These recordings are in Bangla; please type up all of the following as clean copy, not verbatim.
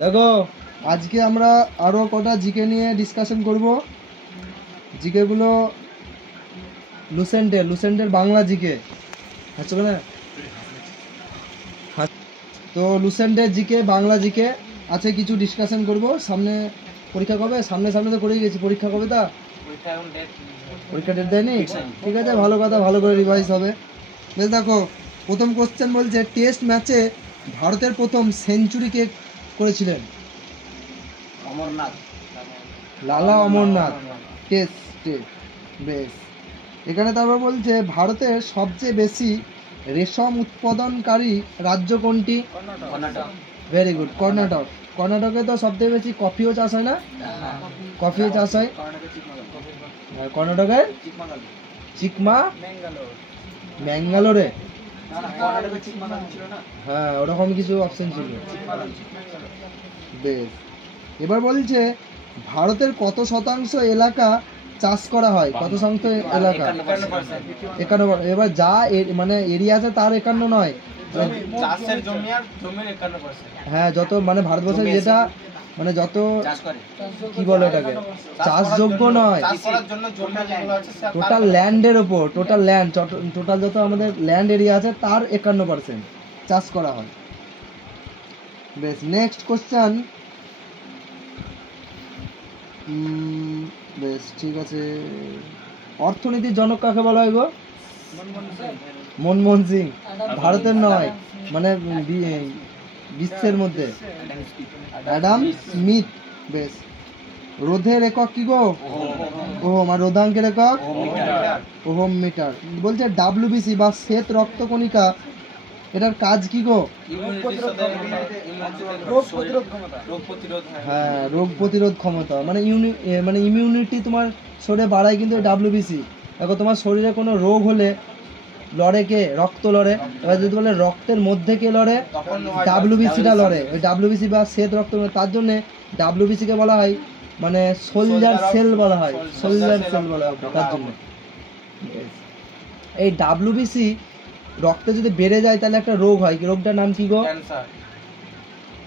দেখো আজকে আমরা আরো কটা জিকে নিয়ে ডিসকাশন করব। জিকেগুলো লুসেন্টের বাংলা জিকে আচ্ছা না। তো লুসেন্টের জিকে বাংলা জিকে আছে, কিছু ডিসকাশন করব। সামনে পরীক্ষা কবে? সামনে তো করেই গেছি। পরীক্ষা কবে? তা পরীক্ষা ডেট দেয়নি, ঠিক আছে, ভালো কথা, ভালো করে রিভাইজ হবে। বেশ, দেখো প্রথম কোশ্চেন বলছে টেস্ট ম্যাচে ভারতের প্রথম সেঞ্চুরি কে করেছিলেন? লালা অমরনাথ টেস্টে। বেশ, এখানে তারপর বলছে ভারতের সবচেয়ে বেশি রেশম উৎপাদনকারী রাজ্য কোনটি? Very good, Karnataka. কর্ণাটকে তো সবথেকে বেশি কফিও চাষ হয় না? কফিও চাষ হয় কর্ণাটকের ম্যাঙ্গালোরে। হ্যাঁ, ওরকম কিছু অপশন ছিল। বেশ, এবার বলছে ভারতের কত শতাংশ এলাকা চাষ করা হয়? কত শতাংশ এলাকা? 51। এবার যা মানে এরিয়া আছে তার 51 নয়, হ্যাঁ, যত মানে ভারতবর্ষের যেটা মানে যত কি বলে ওটাকে চাষযোগ্য নয়, টোটাল ল্যান্ডের ওপর, টোটাল যত আমাদের ল্যান্ড এরিয়া আছে তার 51% চাষ করা হয়। বেশ, নেক্সট কোশ্চেন। বেশ, ঠিক আছে। অর্থনীতির জনক কাকে বলা হয় গো? মনমোহন সিং। ভারতের নয়, মানে বিশ্বের মধ্যে অ্যাডাম স্মিথ। বেশ, রোধের একক কি গো? ওহম। আর রোধাঙ্কের একক? Ohm metre. বলছে ডাব্লিউবিসি বা শ্বেত রক্তকণিকা, এটার কাজ কি গো? হ্যাঁ, রোগ প্রতিরোধ ক্ষমতা, মানে ইমিউনিটি তোমার শরীরে বাড়ায় কিন্তু ডাব্লিউবিসি। দেখো তোমার শরীরে কোনো রোগ হলে লড়ে কে? রক্ত লড়ে। এবার যদি বলে রক্তের মধ্যে কে লড়ে? ডাব্লিউবিসিটা লড়ে। ওই ডাব্লিউবিসি বা শ্বেত রক্ত, তার জন্য ডাব্লিউবিসিকে বলা হয় মানে সোলজার সেল বলা হয়, তার জন্য। এই ডাব্লিউবিসি রক্তে যদি বেড়ে যায় তাহলে একটা রোগ হয়, কি রোগটার নাম কি গো?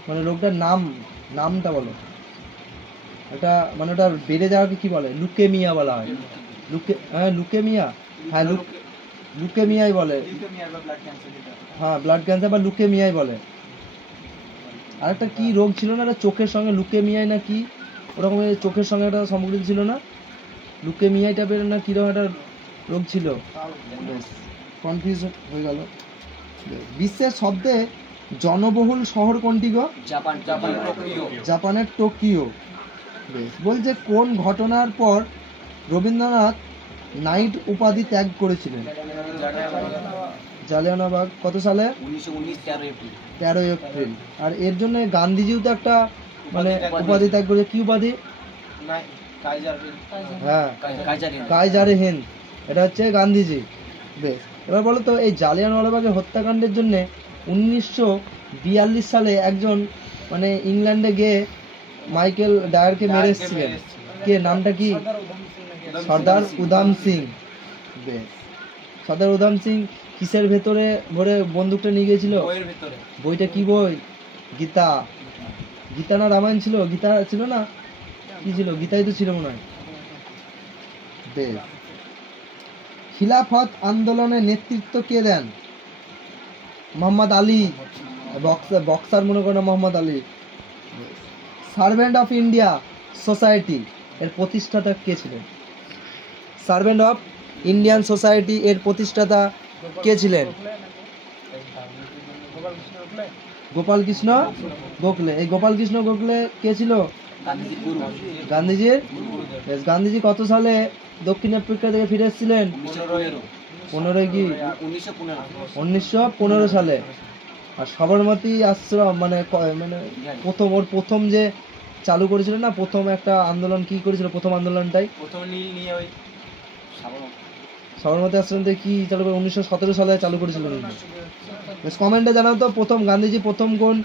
মানে রোগটার নামটা বলো। এটা মানে ওটা বেড়ে যাওয়াকে কি বলে? লুকেমিয়া বলা হয়। লুকেমিয়া, হ্যাঁ লুকেমিয়াই বলে। হ্যাঁ, ব্লাড ক্যান্সার বা লুকেমিয়াই বলে। আর একটা কি রোগ ছিল না, একটা চোখের সঙ্গে লুকেমিয়াই না কি ওরকম, চোখের সঙ্গে একটা সম্পর্কিত ছিল না, লুকেমিয়াই টাইপের না কিরকম একটা রোগ ছিল। কনফিউজ হয়ে গেল। বিশ্বের সবচেয়ে জনবহুল শহর কোনটি গো? জাপানের টোকিও। বেশ, বলছে কোন ঘটনার পর রবীন্দ্রনাথ নাইট উপাধি ত্যাগ করেছিলেন? জালিয়ানওয়ালাবাগ। কত সালে? 13 এপ্রিল। আর এর জন্য গান্ধীজিও তো একটা মানে উপাধি ত্যাগ করেছে। কি উপাধি? হ্যাঁ, কাইজারে হিন্দ। এটা হচ্ছে গান্ধীজি। বেশ, এবার বলো তো এই জালিয়ানওয়ালাবাগের হত্যাকাণ্ডের জন্য 1942 সালে একজন মানে ইংল্যান্ডে গিয়ে মাইকেল ডায়ারকে মেরে এসেছিলেন। কে? নামটা কি? সর্দার উধাম সিং। বেশ, সর্দার উধাম সিং কিসের ভেতরে ভরে বন্দুকটা নিয়ে গিয়েছিল? বইটা কি বই? গীতা না রামায়ণ ছিল? গীতা ছিল না, কি ছিল? গীতাই তো ছিল মনে হয়। বেশ, খিলাফত আন্দোলনের নেতৃত্ব কে দেন? মোহাম্মদ আলী। বক্সার মনে করো না, Mohammad Ali. Servant of India society এর প্রতিষ্ঠাতা কে ছিলেন? সার্ভেন্ট অফ ইন্ডিয়ান সোসাইটি এর প্রতিষ্ঠাতা কে ছিলেন? গোপাল কৃষ্ণ গোখলে। এই গোপাল কৃষ্ণ গোখলে কে ছিল? গান্ধীজির। গান্ধীজি কত সালে দক্ষিণ আফ্রিকা থেকে ফিরে এসেছিলেন? 1915 সালে। আর সবরমতী আশ্রম মানে প্রথম যে চালু করেছিল না, প্রথম একটা আন্দোলন কি করেছিল? প্রথম আন্দোলনটাই সবরমতী আশ্রম থেকে কি চালু করে? 1917 সালে চালু করেছিল। কমেন্টে জানাও তো প্রথম গান্ধীজি প্রথম কোন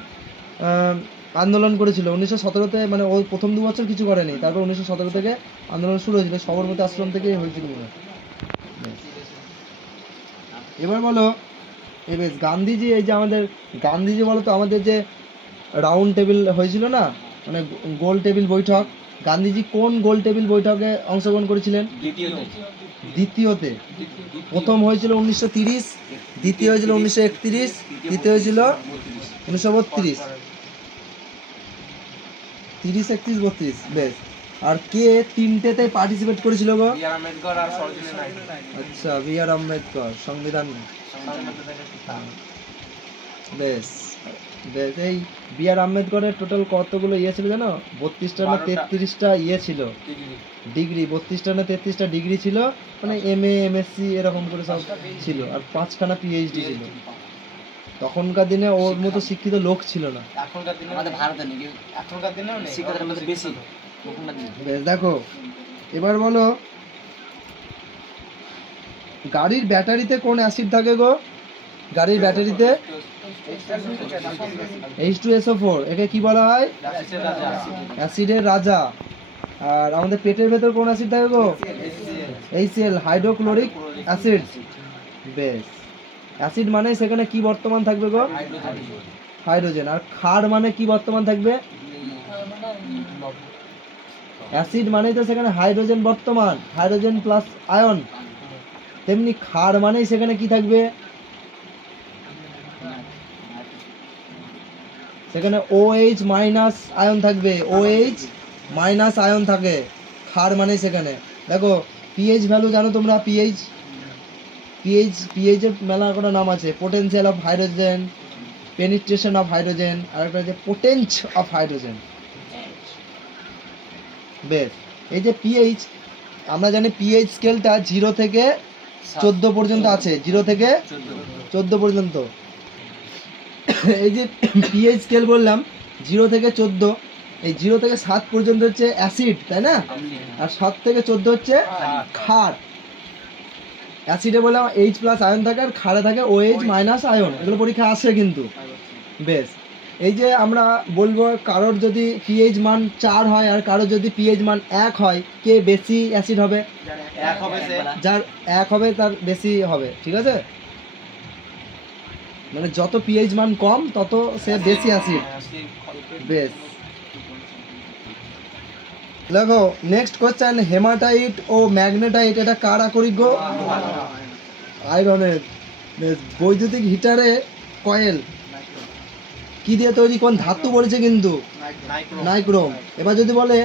আন্দোলন করেছিল? 1917-তে, মানে ওই প্রথম 2 বছর কিছু করেনি, তারপর 1917 থেকে আন্দোলন শুরু হয়েছিল, সবরমতী আশ্রম থেকে হয়েছিল। এবার বলো, বেশ, গান্ধীজি, এই যে আমাদের গান্ধীজি বলো তো আমাদের যে রাউন্ড টেবিল হয়েছিল না, মানে গোল টেবিল বৈঠক, গান্ধীজি কোন গোল টেবিল বৈঠকে অংশগ্রহণ করেছিলেন? দ্বিতীয়তে। প্রথম হয়েছিল 1930, দ্বিতীয় হয়েছিল 1931, তৃতীয় হয়েছিল 1932। 30, 31, 32। বেশ। আর কে তিনটেতে পার্টিসিপেট করেছিল গো? আচ্ছা, বি আর আম্বেদকর, সংবিধান। বেশ বেশ। এই বি আর আম্বেদকরের টোটাল কতগুলো ইয়ে ছিল জানো? 32টা না 33টা ইয়ে ছিল ডিগ্রি, 32টা না 33টা ডিগ্রি ছিল, মানে MA MSc এরকম করে সব ছিল, আর 5খানা PhD ছিল। তখনকার দিনে ওর মতো শিক্ষিত লোক ছিল না। এখনকার দিনে আমাদের ভারতে নেই, এখনকার দিনে শিক্ষার মধ্যে বেশি। বেশ, দেখো এবার বলো গাড়ির ব্যাটারিতে কোন অ্যাসিড থাকে গো? গাড়ির ব্যাটারিতে H2SO4, একে কি বলা হয়? অ্যাসিডের রাজা। আর আমাদের পেটের ভেতর কোন অ্যাসিড থাকে গো? HCl, hydrochloric acid. বেশ। অ্যাসিড মানে সেখানে কি বর্তমান থাকবে গো? হাইড্রোজেন। আর ক্ষার মানে কি বর্তমান থাকবে? অ্যাসিড মানেই তো সেখানে হাইড্রোজেন বর্তমান, হাইড্রোজেন প্লাস আয়ন। তেমনি ক্ষার মানেই সেখানে কি থাকবে? সেখানে OH মাইনাস আয়ন থাকবে, OH মাইনাস আয়ন থাকে ক্ষার মানে সেখানে। দেখো পিএইচ ভ্যালু জানো তোমরা? পিএইচ এর মেলা করে নাম আছে, potential of hydrogen, penetration of hydrogen, আর একটা হচ্ছে পোটেন্স অফ হাইড্রোজেন। বেশ। এই যে পিএইচ, আমরা জানি পিএইচ স্কেলটা 0 থেকে 14 পর্যন্ত আছে, 0 থেকে 14 পর্যন্ত। এই যে পিএইচ স্কেল বললাম 0 থেকে 14, এই 0 থেকে 7 পর্যন্ত হচ্ছে অ্যাসিড, তাই না? আর 7 থেকে 14 হচ্ছে ক্ষার। অ্যাসিডে বললাম H+ আয়ন থাকে, আর ক্ষারে থাকে OH মাইনাস আয়ন। এগুলো পরীক্ষা আসে কিন্তু। বেশ। এই যে আমরা বলবো কারোর যদি পিএইচ মান 4 হয় আর কারোর যদি পিএইচ মান 1 হয়, কে বেশি অ্যাসিড হবে? যার 1 হবে তার বেশি হবে, ঠিক আছে? মানে যত পিএইচ মান কম তত সে বেশি অ্যাসিড। বেশ। দেখো নেক্সট কোশ্চেন, হেমাটাইট ও ম্যাগনেটাইট এটা কার আকরিক গো? আয়রনের। বেশ। বৈদ্যুতিক হিটারে কয়েল কি দিয়ে তৈরি? কোন ধাতু বলেছে কিন্তু? নাইক্রোম। এবার যদি বলে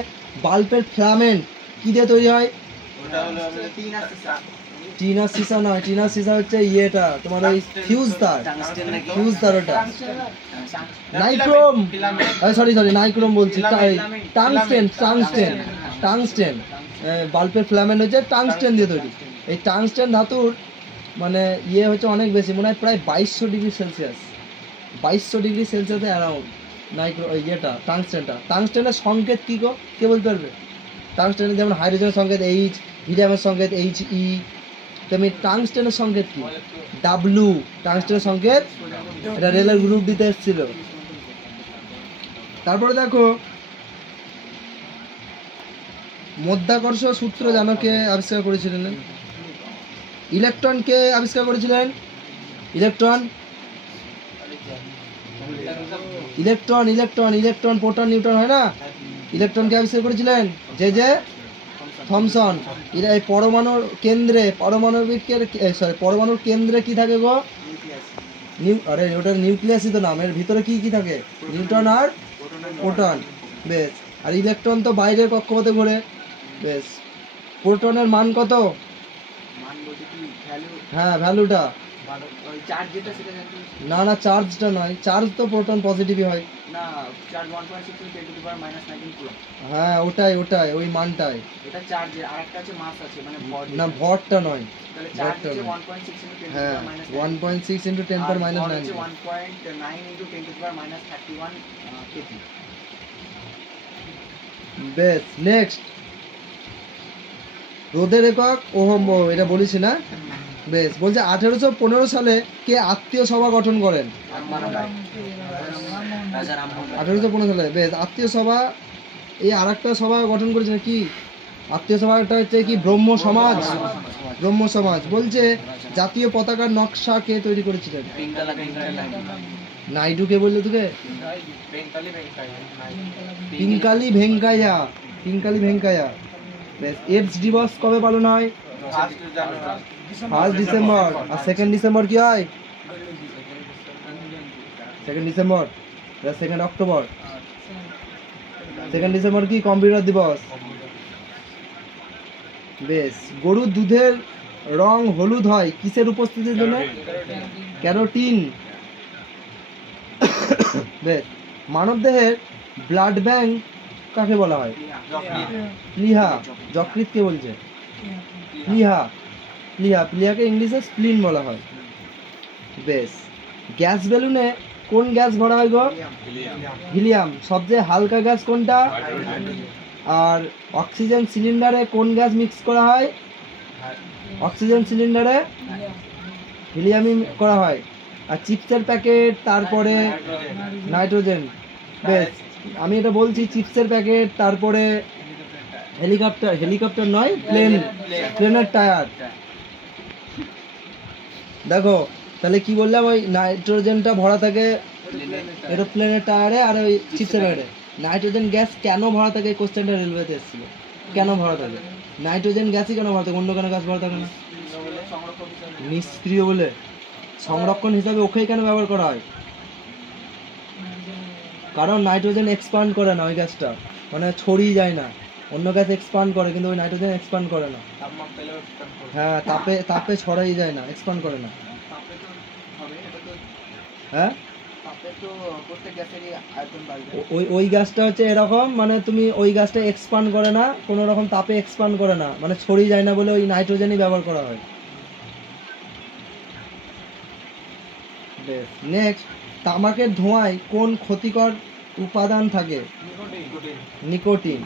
বাল্বের ফিলামেন্ট কি দিয়ে তৈরি হয়? টিনার সিসা নয়, টিনার সিসা হচ্ছে ইয়েটা তোমার ওই ফিউজ তার, ওটা নাইক্রোম। সরি নাইক্রোম বলছি, টাংস্টেন। বাল্বের ফিলামেন্ট হচ্ছে টাংস্টেন দিয়ে তৈরি। এই টাংস্টেন ধাতুর মানে ইয়ে হচ্ছে অনেক বেশি, মনে হয় প্রায় 2200 ডিগ্রি সেলসিয়াস, 2200 ডিগ্রি সেলসিয়াসে অ্যারাউন্ড ইয়েটা টাংস্টেনটা। টাংস্টেনের সংকেত কি গো? কে বলতে পারবে? টাংস্টেনের যেমন হাইড্রোজেনের সংকেত H, হিলিয়ামের সংকেত He, তেমনি টাংস্টেনের সংকেত কি? W। টাংস্টেনের সংকেত, এটা রেলের গ্রুপ দিতে এসেছিল। তারপরে দেখো মধ্যাকর্ষ সূত্র জানো কে আবিষ্কার করেছিলেন? ইলেকট্রন কে আবিষ্কার করেছিলেন? ইলেকট্রন, প্রোটন, নিউট্রন হয় না? ইলেকট্রন কে আবিষ্কার করেছিলেন? J Thomson. এই পরমাণুর কেন্দ্রে, পরমাণুর কেন্দ্রে কি থাকে গো? আরে ওটার নিউক্লিয়াসই তো নাম। এর ভিতরে কি কি থাকে? নিউট্রন আর প্রোটন। বেশ। আর ইলেকট্রন তো বাইরের কক্ষপথে ঘোরে। বেশ। প্রোটনের মান কত? হ্যাঁ, ভ্যালুটা। না না, চার্জটা নয়, চার্জ তো প্রোটন পজিটিভই হয় না। Charge 1.6 × 10⁻19 coulomb. হ্যাঁ, ওটাই ওই মানটাই। এটা চার্জের, আরেকটা আছে মাস আছে, মানে ভর। না, ভরটা নয়, তাহলে চার্জ হচ্ছে 1.6 × 10⁻⁻⁹ হ্যাঁ, 1.6 × 10⁻⁹ হচ্ছে 1.9 × 10⁻31 কেজি। বেশ। নেক্সট, রোদের একক ওহম। এটা বলিস না? বেশ। বলছে 1815 সালে কে আত্মীয় সভা গঠন করেন? 1815 সালে। বেশ। আত্মীয় সভা, এই আর একটা সভা গঠন করেছেন কি? আত্মীয় সভাটা হচ্ছে কি? ব্রহ্ম সমাজ। বলছে জাতীয় পতাকার নকশা কে তৈরি করেছিলেন? নাইডু কে বললো তোকে? পিঙ্কালি ভেঙ্কাইয়া, পিঙ্কালি ভেঙ্কাইয়া। বেশ, এইডস দিবস কবে পালন হয়? 1 ডিসেম্বর। আর 2 ডিসেম্বর কি হয়? 2 ডিসেম্বর, 2 অক্টোবর। 2 ডিসেম্বর কি কম্পিউটার দিবস। বেশ, গরুর দুধের রং হলুদ হয় কিসের উপস্থিতির জন্য? ক্যারোটিন। বেশ, মানবদেহের ব্লাড ব্যাংক কাকে বলা হয়? প্লিহা। যকৃৎ কে বলছে? প্লিহা। প্লিহা, প্লিহাকে ইংলিশে স্প্লিন বলা হয়। বেশ, গ্যাস বেলুনে কোন গ্যাস ভরা হয় গো? হিলিয়াম। সবচেয়ে হালকা গ্যাস কোনটা? আর অক্সিজেন সিলিন্ডারে কোন গ্যাস মিক্স করা হয়? অক্সিজেন সিলিন্ডারে হিলিয়ামই করা হয়। আর চিপসের প্যাকেট, তারপরে নাইট্রোজেন। বেশ, আমি এটা বলছি, চিপসের প্যাকেট, তারপরে হেলিকপ্টার, হেলিকপ্টার নয়, প্লেন, প্লেনের টায়ার। দেখো তাহলে কি বললাম, ওই নাইট্রোজেনটা ভরা থাকে এরোপ্লেনের টায়ারে আর ওই চিপসের প্যাকেটে। নাইট্রোজেন গ্যাস কেন ভরা থাকে? কোশ্চেনটা রেলওয়েতে এসেছিল। কেন ভরা থাকে নাইট্রোজেন গ্যাসই? কেন ভরা থাকে, অন্য কোনো গ্যাস ভরা থাকে না? নিষ্ক্রিয় বলে। সংরক্ষণ হিসাবে ওকেই কেন ব্যবহার করা হয়? কারণ নাইট্রোজেন এক্সপান্ড করে না, ওই গ্যাসটা মানে ছড়িয়ে যায় না। অন্য গ্যাস এক্সপান্ড করে, কিন্তু ওই নাইট্রোজেন এক্সপান্ড করে না। হ্যাঁ, তাপে তাপে ছড়াই যায় না, এক্সপান্ড করে না। হ্যাঁ, ওই গ্যাসটা হচ্ছে এরকম, মানে তুমি ওই গ্যাসটা এক্সপান্ড করে না, কোনো রকম তাপে এক্সপান্ড করে না, মানে ছড়িয়ে যায় না বলে ওই নাইট্রোজেনই ব্যবহার করা হয়। বেশ, নেক্সট, তামাকের ধোঁয়ায় কোন ক্ষতিকর উপাদান থাকে? নিকোটিন।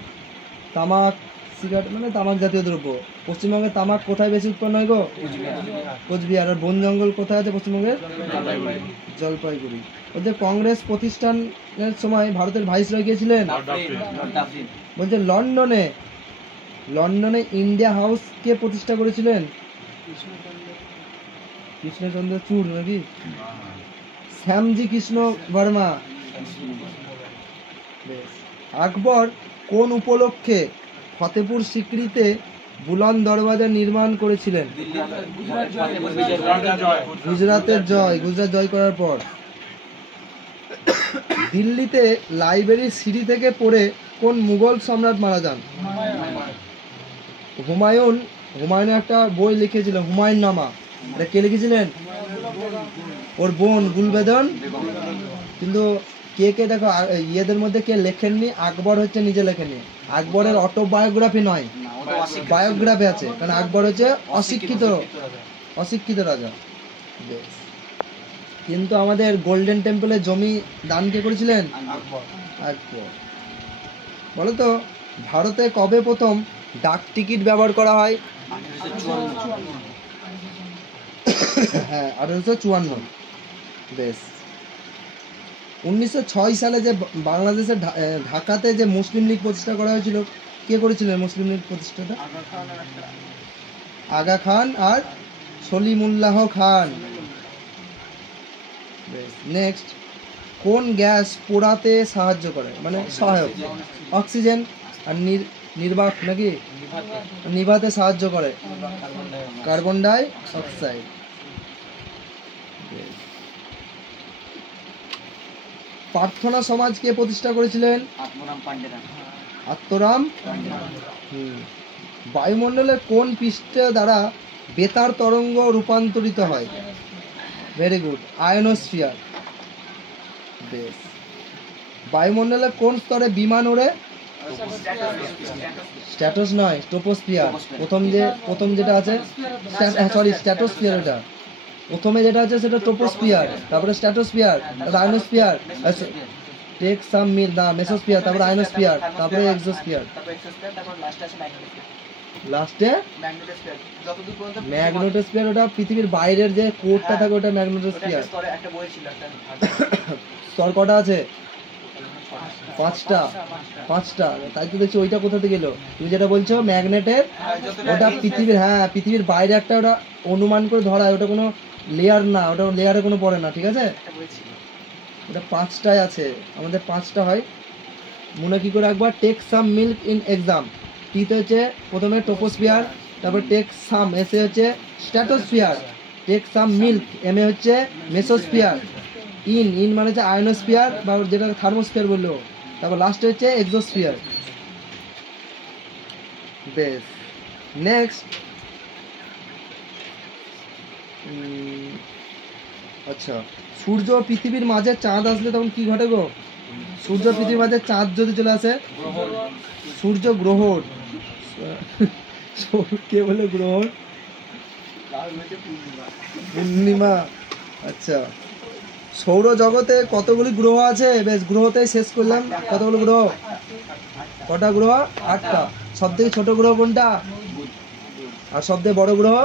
তামাক, সিগারেট মানে তামাক জাতীয় দ্রব্য। পশ্চিমবঙ্গের তামাক কোথায় বেশি উৎপন্ন হয় গো? কোচবিহার। আর বন জঙ্গল কোথায় আছে পশ্চিমবঙ্গের? জলপাইগুড়ি। ওদের কংগ্রেস প্রতিষ্ঠানের সময় ভারতের ভাইসরয় কে ছিলেন? বলছে লন্ডনে, লন্ডনে ইন্ডিয়া হাউস কে প্রতিষ্ঠা করেছিলেন? কৃষ্ণচন্দ্র চূড় নাকি? শ্যামজি কৃষ্ণ বর্মা। আকবর কোন উপলক্ষে ফতেপুর সিক্রিতে বুলন্দ দরওয়াজা নির্মাণ করেছিলেন? গুজরাটের জয়, গুজরাট জয় করার পর। দিল্লিতে লাইব্রেরির সিঁড়ি থেকে পড়ে কোন মুঘল সম্রাট মারা যান? হুমায়ুন। হুমায়ুন একটা বই লিখেছিল, হুমায়ুন নামা। এটা কে লিখেছিলেন? ওর বোন গুলবেদন। কিন্তু কে কে দেখো ইয়েদের মধ্যে কে লেখেননি? আকবর হচ্ছে নিজে লেখেননি। আকবরের অটোবায়োগ্রাফি নয়, বায়োগ্রাফি আছে, কারণ আকবর হচ্ছে অশিক্ষিত, অশিক্ষিত রাজা। কিন্তু আমাদের গোল্ডেন টেম্পলের জমি দান কে করেছিলেন? আকবর। বলো তো, ভারতে কবে প্রথম ডাক টিকিট ব্যবহার করা হয়? হ্যাঁ, 1854। বেশ, 1906 সালে যে বাংলাদেশের ঢাকাতে যে মুসলিম লীগ প্রতিষ্ঠা করা হয়েছিল, কে করেছিলেন মুসলিম লীগ প্রতিষ্ঠাটা? আগা খান আর সলিমুল্লাহ খান। নেক্সট, কোন গ্যাস পোড়াতে সাহায্য করে, মানে সহায়ক? অক্সিজেন। আর নির্বাক নাকি নিভাতে সাহায্য করে? Carbon die oxide. প্রার্থনা সমাজ কে প্রতিষ্ঠা করেছিলেন? আত্মরাম। বায়ুমণ্ডলের কোন পৃষ্ঠ দ্বারা বেতার তরঙ্গ রূপান্তরিত হয়? Very good, ionosphere. বেশ, বায়ুমণ্ডলের কোন স্তরে বিমান ওড়ে? স্ট্র্যাটোস নয়, ট্রোপোস্ফিয়ার। প্রথম যেটা আছে, সরি স্ট্র্যাটোস্ফিয়ার। ওটা প্রথমে যেটা আছে সেটা ট্রোপোস্ফিয়ার, তারপরে স্ট্র্যাটোস্ফিয়ার, তারপরে আয়নোস্ফিয়ার, টেক সাম মিল না, মেসোস্ফিয়ার, তারপরে আয়নোস্ফিয়ার, তারপরে এক্সোস্ফিয়ার, লাস্টে ম্যাগনেটোস্ফিয়ার। ওটা পৃথিবীর বাইরের যে কোরটা থাকে ওটা ম্যাগনেটোস্ফিয়ার। স্তর কটা আছে? 5টা। তাই তো দেখছি ওইটা কোথা থেকে এলো? তুমি যেটা বলছো ম্যাগনেটের, ওটা পৃথিবীর, হ্যাঁ পৃথিবীর বাইরে একটা, ওটা অনুমান করে ধরা হয়, ওটা কোনো লেয়ার না, ওটা লেয়ারে কোনো পড়ে না, ঠিক আছে? এটা 5টায় আছে, আমাদের 5টা হয়। মনে কি করে একবার take some milk in exam. টিতে হচ্ছে প্রথমে টোপোস্ফিয়ার, তারপর টেক সাম, এসে হচ্ছে স্ট্র্যাটোস্ফিয়ার, টেক সাম মিল্ক, এমে হচ্ছে মেসোস্ফিয়ার, ইন মানে হচ্ছে আয়নোস্ফিয়ার বা যেটা থার্মোস্ফিয়ার বললো, তারপর লাস্টে হচ্ছে এক্সোস্ফিয়ার। বেশ, নেক্সট আচ্ছা, সূর্য ও পৃথিবীর মাঝে চাঁদ আসলে তখন কি ঘটে গো? সূর্য পৃথিবীর মাঝে চাঁদ যদি চলে আসে, সূর্য গ্রহণ, কে বলে গ্রহণ? পূর্ণিমা। আচ্ছা, সৌরজগতে কতগুলি গ্রহ আছে? বেশ, গ্রহতেই শেষ করলাম। কতগুলো গ্রহ? কটা গ্রহ? 8টা। সব থেকে ছোট গ্রহ কোনটা? আর সব থেকে বড় গ্রহ?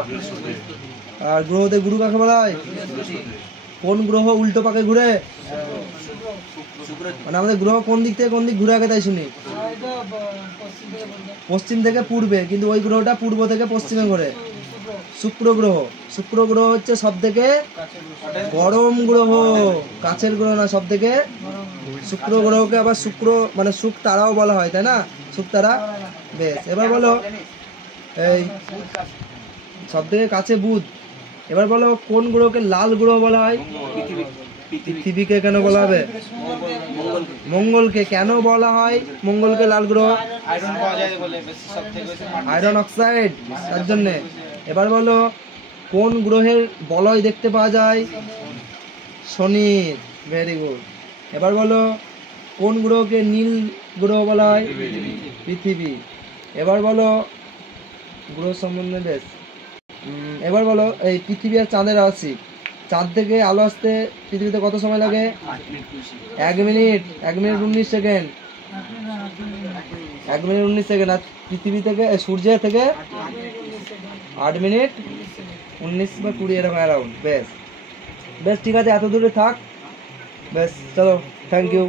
আর গ্রহতে গুরু কাকে বলা হয়? কোন গ্রহ উল্টো পাকে ঘুরে? মানে আমাদের গ্রহ কোন দিক থেকে কোন দিক ঘুরে আগে তাই শুনি? পশ্চিম থেকে পূর্বে, কিন্তু ওই গ্রহটা পূর্ব থেকে পশ্চিমে ঘুরে। শুক্র গ্রহ। শুক্র গ্রহ হচ্ছে সব থেকে গরম গ্রহ, কাছের গ্রহ না, সব থেকে। শুক্র গ্রহকে আবার শুক্র মানে শুক তারাও বলা হয়, তাই না? শুক তারা। বেশ, এবার বলো এই সব থেকে কাছে বুধ। এবার বলো কোন গ্রহকে লাল গ্রহ বলা হয়? পৃথিবীকে কেন বলা হবে? মঙ্গলকে কেন বলা হয় মঙ্গলকে লাল গ্রহ? আয়রন অক্সাইড, তার জন্য। এবার বলো কোন গ্রহের বলয় দেখতে পাওয়া যায়? শনির। Very good. এবার বলো কোন গ্রহকে নীল গ্রহ বলা হয়? পৃথিবী। এবার বলো গ্রহ সম্বন্ধে। বেশ, এবার বলো এই পৃথিবী আর চাঁদের আসি, চাঁদ থেকে আলো আসতে পৃথিবীতে কত সময় লাগে? 1 মিনিট 19 সেকেন্ড। 1 minute 19 second. আর পৃথিবী থেকে সূর্যের থেকে 8 মিনিট 19 বা 20 এরকম অ্যারাউন্ড। বেশ বেশ, ঠিক আছে, এত দূরে থাক। বেশ, চলো, thank you,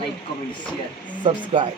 like, comment, share, subscribe.